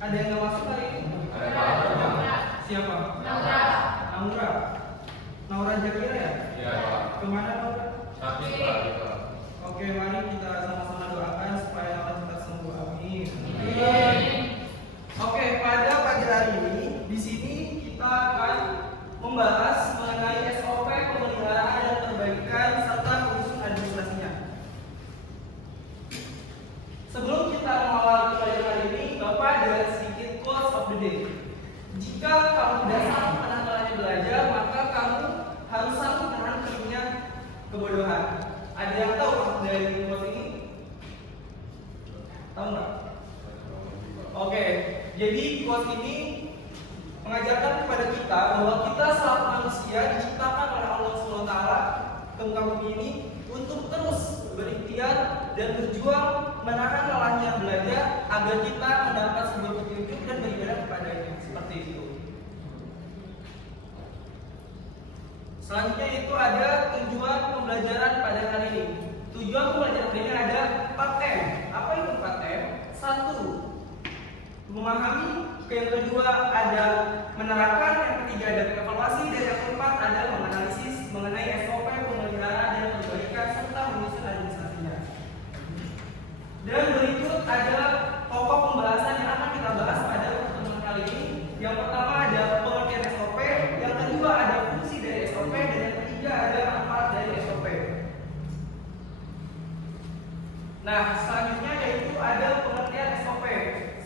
Ada yang nggak masuk hari ini? Ada. Siapa? Naura. Naura. Naura Jakira ya? Iya, Pak. Kemana Naura? Sakit, Pak. Oke, mari kita sama-sama doakan supaya Allah cepat sembuh. Amin. Oke, pada pagi hari ini di sini kita akan membahas mengenai SOP pemeliharaan dan perbaikan serta penyusun administrasinya. Sebelum kita mengawali pelajaran hari ini, Bapak ada sedikit quotes of the day. Jika kamu tidak sanggup menahan belajar, maka kamu harus sanggup menahan kerugian kebodohan. Ada yang tahu maksud dari quotes ini? Tahu nggak? Oke, jadi quotes ini mengajarkan kepada kita bahwa kita selaku manusia diciptakan oleh Allah SWT ke muka bumi ini untuk terus berikhtiar dan berjuang menahan lelahnya belajar agar kita mendapat sebuah petunjuk dan beribadah kepadanya, seperti itu. Selanjutnya itu ada tujuan pembelajaran pada hari ini. Tujuan pembelajaran hari ini ada 4M. Apa itu 4M? 1. Memahami. Yang kedua ada menerapkan. Yang ketiga ada evaluasi. Dan yang keempat ada menganalisis mengenai SOP pemeliharaan dan perbaikan serta menyusun administrasinya. Dan berikut ada pokok pembahasan yang akan kita bahas pada pertemuan kali ini. Yang pertama ada pengertian SOP, yang kedua ada fungsi dari SOP, dan yang ketiga ada manfaat dari SOP. Nah, selanjutnya yaitu ada pengertian SOP.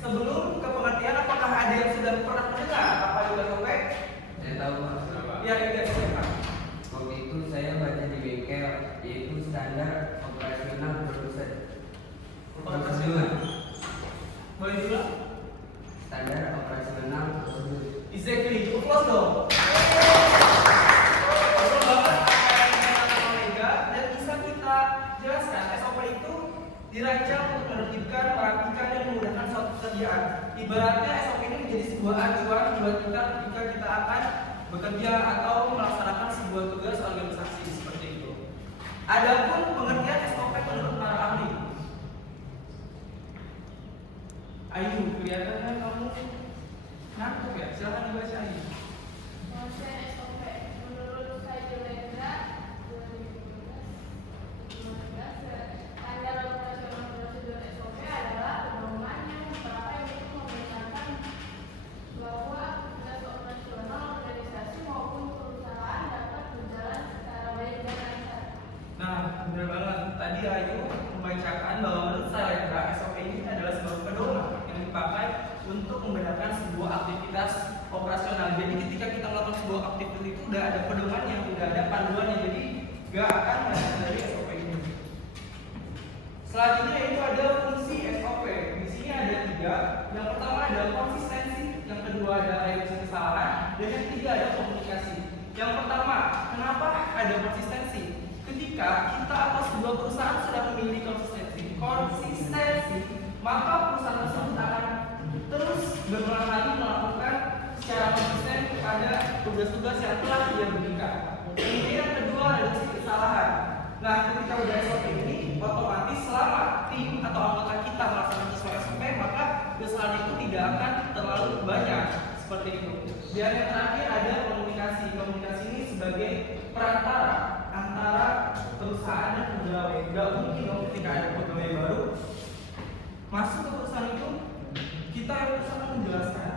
Sebelum ke pengertian, apakah ada yang sudah pernah mendengar apa itu SOP? Saya tahu, Pak. Ya, itu SOP. Waktu itu saya baca di bengkel, yaitu standar operasional prosedur. Boleh dulu? Standar operasional prosedur. Exactly, close dong. Betul banget apa yang dikatakan Omega, dan bisa kita jelaskan SOP itu dirancang untuk menertibkan, merapikan, dan memudahkan suatu pekerjaan. Ibaratnya SOP ini menjadi sebuah acuan buat kita ketika kita akan bekerja atau melaksanakan sebuah tugas organisasi seperti itu. Adapun pengertian SOP menurut para ahli. Ayu, kelihatannya kamu ngantuk ya? Silahkan dibaca Ayu. Konsep SOP menurut Saidulendra 2015 standar operasional prosedur SOP adalah pedoman yang dipakai untuk membenarkan bahwa aktivitas operasional organisasi maupun perusahaan dapat berjalan secara baik dan lancar. Nah, benar banget. Tadi Ayu membacakan bahwa menurut Saidulendra SOP ini adalah sebuah pedoman yang dipakai untuk membedakan sebuah aktivitas operasional. Jadi ketika kita melakukan sebuah aktivitas itu udah ada pedomannya, udah ada panduannya, jadi gak akan melenceng dari SOP ini. Selanjutnya itu ada fungsi SOP. Di sini ada 3. Yang pertama ada konsistensi, yang kedua ada reduksi kesalahan, dan yang ketiga ada komunikasi. Yang pertama, kenapa ada konsistensi? Ketika kita atau sebuah perusahaan sudah memiliki konsistensi, maka perusahaan tersebut akan terus berulang kali melakukan secara konsisten kepada tugas-tugas yang telah dia berikan. Kemudian yang kedua reduksi kesalahan. Nah, ketika udah SOP ini, otomatis selama tim atau anggota kita melaksanakan sesuai SOP, maka kesalahan itu tidak akan terlalu banyak seperti itu. Dan yang terakhir ada komunikasi. Komunikasi ini sebagai perantara antara perusahaan dan pegawai. Gak mungkin dong ketika ada pegawai baru masuk ke perusahaan itu, kita yang berusaha menjelaskan.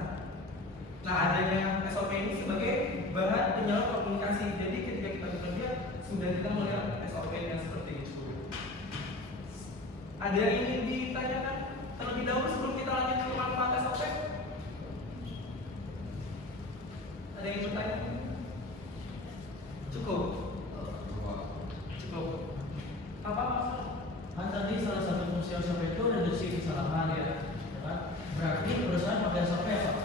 Nah, adanya SOP ini sebagai bahan penyalur komunikasi. Jadi ketika kita bekerja sudah kita melihat SOP yang seperti itu. Ada yang ingin ditanyakan terlebih dahulu sebelum kita lanjut ke manfaat SOP? Ada yang ingin bertanya? Cukup. Cukup. Apa maksudnya? Kan tadi salah satu fungsi SOP itu reduksi kesalahan ya kan? Berarti perusahaan pakai SOP ya Pak?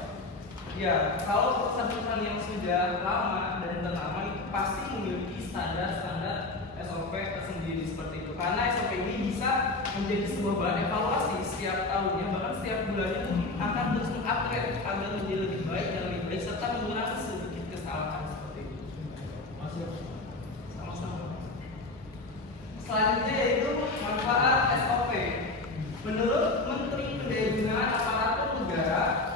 Ya, kalau perusahaan yang sudah lama dan ternama itu pasti memiliki standar-standar SOP tersendiri seperti itu. Karena SOP ini bisa menjadi sebuah bahan evaluasi setiap tahunnya, bahkan setiap bulannya akan terus mengupgrade agar menjadi lebih baik dan lebih baik serta mengurangi sedikit kesalahan seperti itu. Masuk. Sama-sama. Selanjutnya yaitu manfaat SOP. Menurut Menteri Pendayagungan Aparatur Negara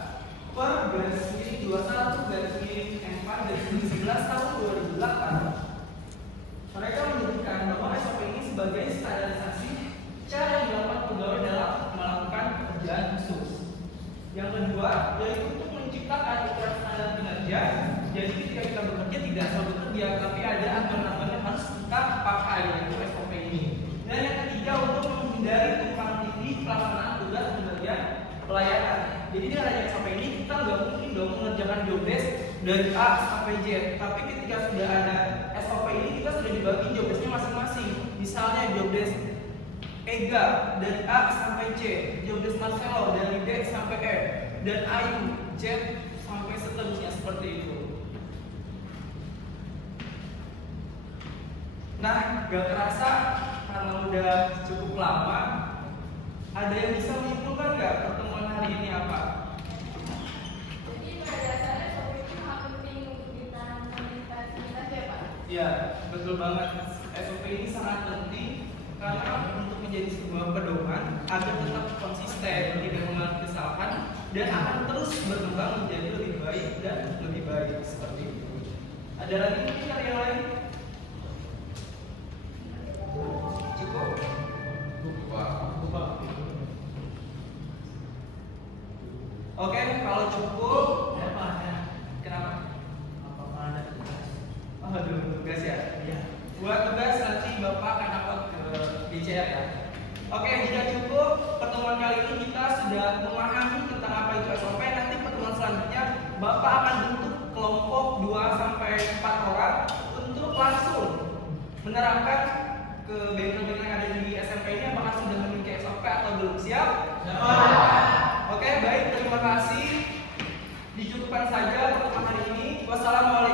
tidak selalu bekerja, tapi ada aturan-aturan yang harus kita pakai, yaitu SOP ini. Dan yang ketiga, untuk menghindari tumpang tindih pelaksanaan tugas pembagian pelayanan. Jadi dengan adanya SOP ini kita nggak mungkin dong mengerjakan job desk dari A sampai Z. Tapi ketika sudah ada SOP ini kita sudah dibagi job desknya masing-masing. Misalnya job desk Ega dari A sampai C, job desk Marcelo dari D sampai E, dan Ayu Z sampai seterusnya seperti itu. Nah, gak kerasa karena udah cukup lama, ada yang bisa menyimpulkan nggak pertemuan hari ini apa? Jadi pada dasarnya SOP itu sangat penting untuk ditanamkan di kita ya Pak. Ya, betul banget. SOP ini sangat penting karena untuk menjadi sebuah pedoman agar tetap konsisten, tidak mengalami kesalahan, dan akan terus berkembang menjadi lebih baik dan lebih baik seperti itu. Ada lagi mungkin dari yang lain? Cukup? Lupa. Oke, kalau cukup, Ya Pak, ya. kenapa? Apakah ada tugas? Oh, dulu tugas ya. Iya. Buat tugas nanti Bapak akan upload ke DCR ya. Oke, jika cukup pertemuan kali ini kita sudah memahami tentang apa itu SOP. Nanti pertemuan selanjutnya Bapak akan bentuk kelompok 2 sampai 4 orang untuk langsung menerapkan ke bengkel-bengkel yang ada di SMP ini. Apakah sudah memiliki SOP atau belum? Siap? Oke, baik, terima kasih. Dicukupkan saja pertemuan hari ini. Wassalamualaikum.